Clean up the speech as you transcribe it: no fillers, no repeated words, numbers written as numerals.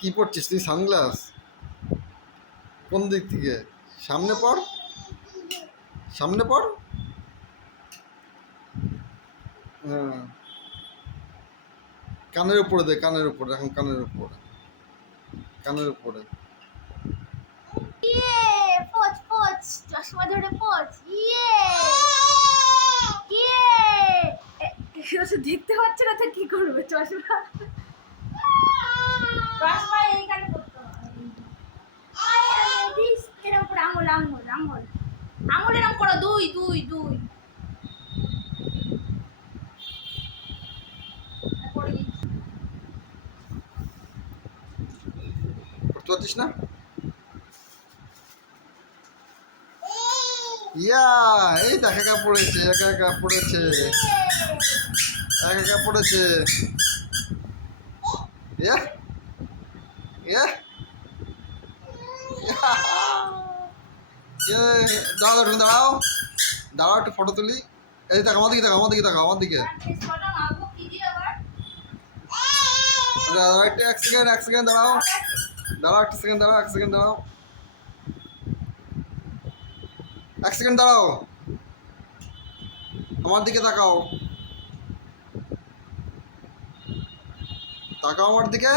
কি পড়ছিস তুই? সানগ্লাস? কোন দিক থেকে? সামনে পড়, সামনে পড়। হ্যাঁ, কানের উপরে দে, কানের উপরে, এখন কানের উপরে, কানের উপরে। ইয়ে পোচ পোচ চশমা ধরে পোচ ইয়ে ইয়ে দেখতে পাচ্ছে না তো কি করবে চশমা চশমা এইখানে করতে হবে এর উপর আঙুল আঙুল আঙুল আঙুল এরকম করো দুই দুই দুই করে দিচ্ছি পড়তে পারছিস না? ইয়া, এই দেখ একা পড়েছে, একা একা পড়েছে, একা একা পড়েছে। ইয়া ইয়া ইয়ে, দাঁড়াও একটু দাঁড়াও, দাঁড়াও একটু ফটো তুলি। এই দেখ আমার দিকে, দেখো আমার দিকে, দেখো আমার দিকে। দাঁড়াও একটু, এক সেকেন্ড, এক সেকেন্ড দাঁড়াও, দাঁড়াও একটা সেকেন্ড, দাঁড়াও এক সেকেন্ড, দাঁড়াও এক সেকেন্ড, দাঁড়াও আমার দিকে তাকাও, তাকাও আমার দিকে।